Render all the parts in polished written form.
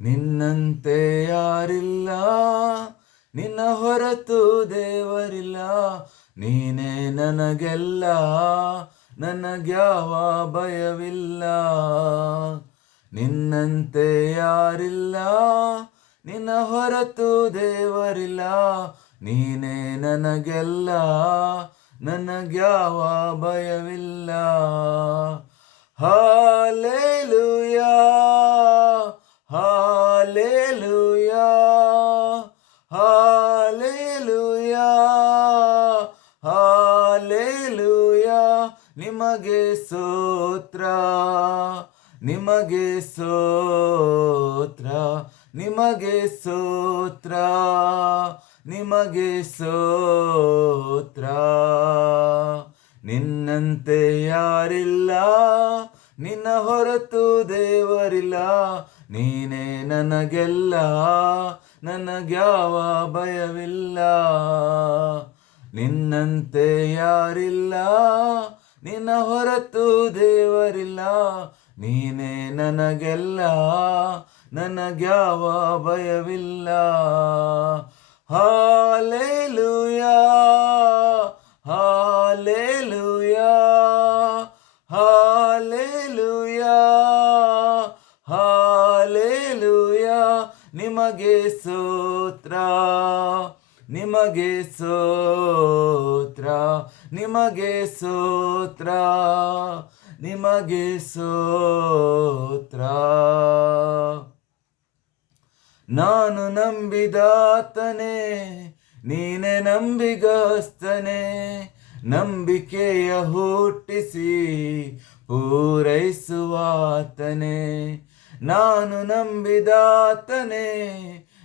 ನಿನ್ನಂತೆ ಯಾರಿಲ್ಲ, ನಿನ್ನ ಹೊರತು ದೇವರಿಲ್ಲ. ನೀನೇ ನನಗೆಲ್ಲ, ನನಗ್ಯಾವ ಭಯವಿಲ್ಲ. ನಿನ್ನಂತೆ ಯಾರಿಲ್ಲ, ನಿನ್ನ ಹೊರತು ದೇವರಿಲ್ಲ. ನೀನೇ ನನಗೆಲ್ಲ, ನನಗ್ಯಾವ ಭಯವಿಲ್ಲ. Hallelujah, hallelujah, hallelujah, hallelujah. ನಿಮಗೆ ಸ್ತೋತ್ರ, ನಿಮಗೆ ಸ್ತೋತ್ರ, ನಿಮಗೆ ಸ್ತೋತ್ರ, ನಿಮಗೆ ಸ್ತೋತ್ರ. ನಿನ್ನಂತೆ ಯಾರಿಲ್ಲ, ನಿನ್ನ ಹೊರತು ದೇವರಿಲ್ಲ. ನೀನೇ ನನಗೆಲ್ಲ, ನನಗ್ಯಾವ ಭಯವಿಲ್ಲ. ನಿನ್ನಂತೆ ಯಾರಿಲ್ಲ, ನಿನ್ನ ಹೊರತು ದೇವರಿಲ್ಲ. ನೀನೇ ನನಗೆಲ್ಲ, ನನಗ್ಯಾವ ಭಯವಿಲ್ಲ. Hallelujah, hallelujah, hallelujah, hallelujah. ನಿಮಗೆ ಸ್ತೋತ್ರ, ನಿಮಗೆ ಸ್ತೋತ್ರ, ನಿಮಗೆ ಸ್ತೋತ್ರ, ನಿಮಗೆ ಸ್ತೋತ್ರ. ನಾನು ನಂಬಿದಾತನೇ, ನೀನೆ ನಂಬಿಗಸ್ತನೇ. ನಂಬಿಕೆಯ ಹುಟ್ಟಿಸಿ ಪೂರೈಸುವಾತನೇ. ನಾನು ನಂಬಿದಾತನೇ,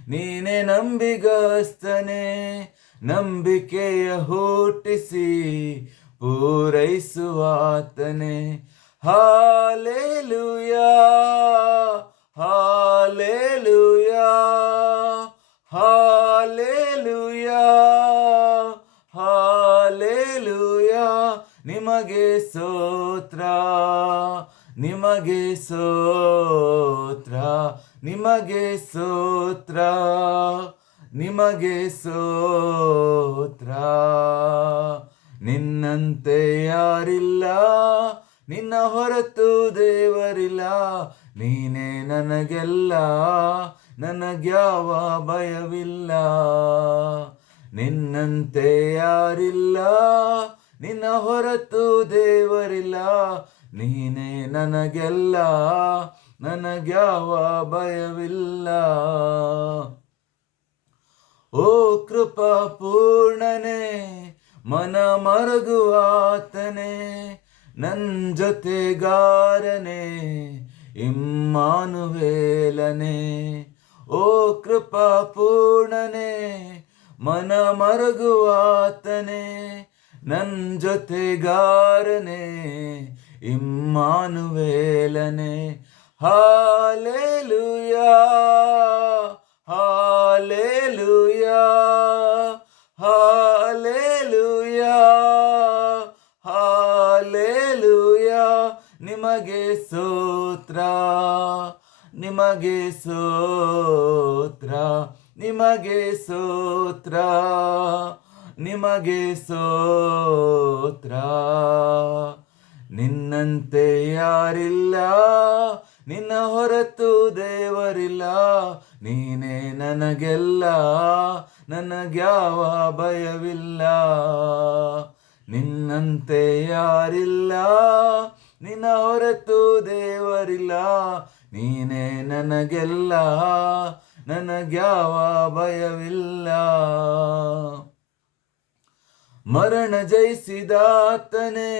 ನೀನೆ ನಂಬಿಗಸ್ತನೇ. ನಂಬಿಕೆಯ ಹುಟ್ಟಿಸಿ ಪೂರೈಸುವಾತನೇ. Hallelujah, hallelujah, hallelujah, hallelujah. ನಿಮಗೆ ಸ್ತೋತ್ರ, ನಿಮಗೆ ಸ್ತೋತ್ರ, ನಿಮಗೆ ಸ್ತೋತ್ರ, ನಿಮಗೆ ಸ್ತೋತ್ರ. ನಿನ್ನಂತೆ ಯಾರಿಲ್ಲ, ನಿನ್ನ ಹೊರತು ದೇವರಿಲ್ಲ. ನೀನೇ ನನಗೆಲ್ಲ, ನನಗ್ಯಾವ ಭಯವಿಲ್ಲ. ನಿನ್ನಂತೆ ಯಾರಿಲ್ಲ, ನಿನ್ನ ಹೊರತು ದೇವರಿಲ್ಲ. ನೀನೇ ನನಗೆಲ್ಲ, ನನಗ್ಯಾವ ಭಯವಿಲ್ಲ. ಓ ಕೃಪಾ ಪೂರ್ಣನೆ, ಮನ ಮರಗುವಾತನೇ. ನನ್ ಜೊತೆಗಾರನೇ, ಇಮ್ಮಾನುವೇಲನೆ. ಓ ಕೃಪಾ ಪೂರ್ಣನೆ, ಮನ ಮರಗುವಾತನೇ. ನನ್ ಜೊತೆಗಾರನೇ, ಇಮ್ಮಾನುವೇಲನೆ. Hallelujah, hallelujah, hallelujah, hallelujah. ನಿಮಗೆ ಸ್ತೋತ್ರ, ನಿಮಗೆ ಸ್ತೋತ್ರ, ನಿಮಗೆ ಸ್ತೋತ್ರ, ನಿಮಗೆ ಸ್ತೋತ್ರ. ನಿನ್ನಂತೆ ಯಾರಿಲ್ಲ, ನಿನ್ನ ಹೊರತು ದೇವರಿಲ್ಲ. ನೀನೇ ನನಗೆಲ್ಲ, ನನಗ್ಯಾವ ಭಯವಿಲ್ಲ. ನಿನ್ನಂತೆ ಯಾರಿಲ್ಲ, ನಿನ್ನ ಹೊರತು ದೇವರಿಲ್ಲ. ನೀನೇ ನನಗೆಲ್ಲ, ನನಗ್ಯಾವ ಭಯವಿಲ್ಲ. ಮರಣ ಜಯಿಸಿದಾತನೇ,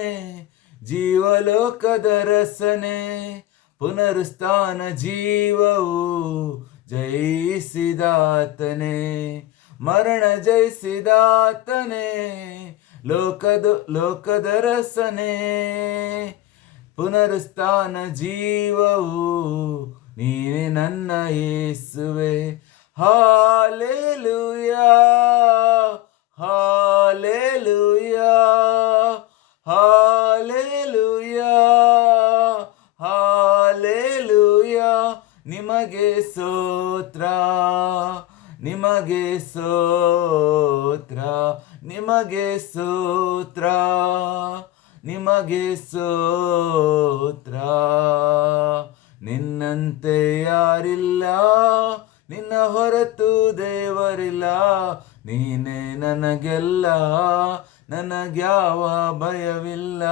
ಜೀವಲೋಕದ ರಸನೆ. ಪುನರುತ್ಥಾನ ಜೀವವು ಜಯಿಸಿದಾತನೇ. ಮರಣ ಜಯಿಸಿದಾತನೇ, ಲೋಕದ ರಸನೆ. ಪುನರುತ್ಥಾನ ಜೀವವು ನೀನೆ ನನ್ನ ಯೇಸುವೆ. Hallelujah, hallelujah, hallelujah, hallelujah. ನಿಮಗೆ ಸ್ತೋತ್ರ, ನಿಮಗೆ ಸ್ತೋತ್ರ, ನಿಮಗೆ ಸ್ತೋತ್ರ, ನಿಮಗೆ ಸ್ತೋತ್ರ. ನಿನ್ನಂತೆ ಯಾರಿಲ್ಲ, ನಿನ್ನ ಹೊರತು ದೇವರಿಲ್ಲ. ನೀನೇ ನನಗೆಲ್ಲ, ನನಗ್ಯಾವ ಭಯವಿಲ್ಲ.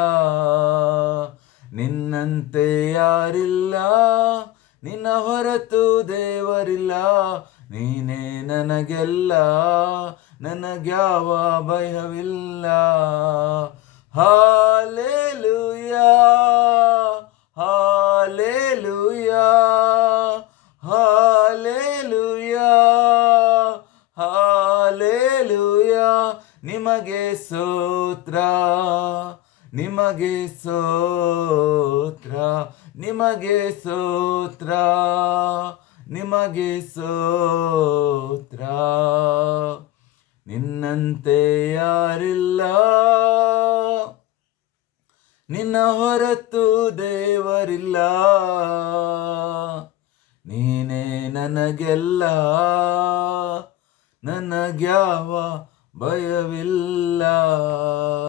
ನಿನ್ನಂತೆ ಯಾರಿಲ್ಲ, ನಿನ್ನ ಹೊರತು ದೇವರಿಲ್ಲ. ನೀನೇ ನನಗೆಲ್ಲ, ನನಗ್ಯಾವ ಭಯವಿಲ್ಲ. Hallelujah, hallelujah, hallelujah, hallelujah. ನಿಮಗೆ ಸ್ತೋತ್ರ, ನಿಮಗೆ ಸ್ತೋತ್ರ, ನಿಮಗೆ ಸ್ತೋತ್ರ, ನಿಮಗೆ ಸ್ತೋತ್ರ. ನಿನ್ನಂತೆ ಯಾರಿಲ್ಲ, ನಿನ್ನ ಹೊರತು ದೇವರಿಲ್ಲ. ನೀನೇ ನನಗೆಲ್ಲ, ನನಗ್ಯಾವ ಭಯವಿಲ್ಲ.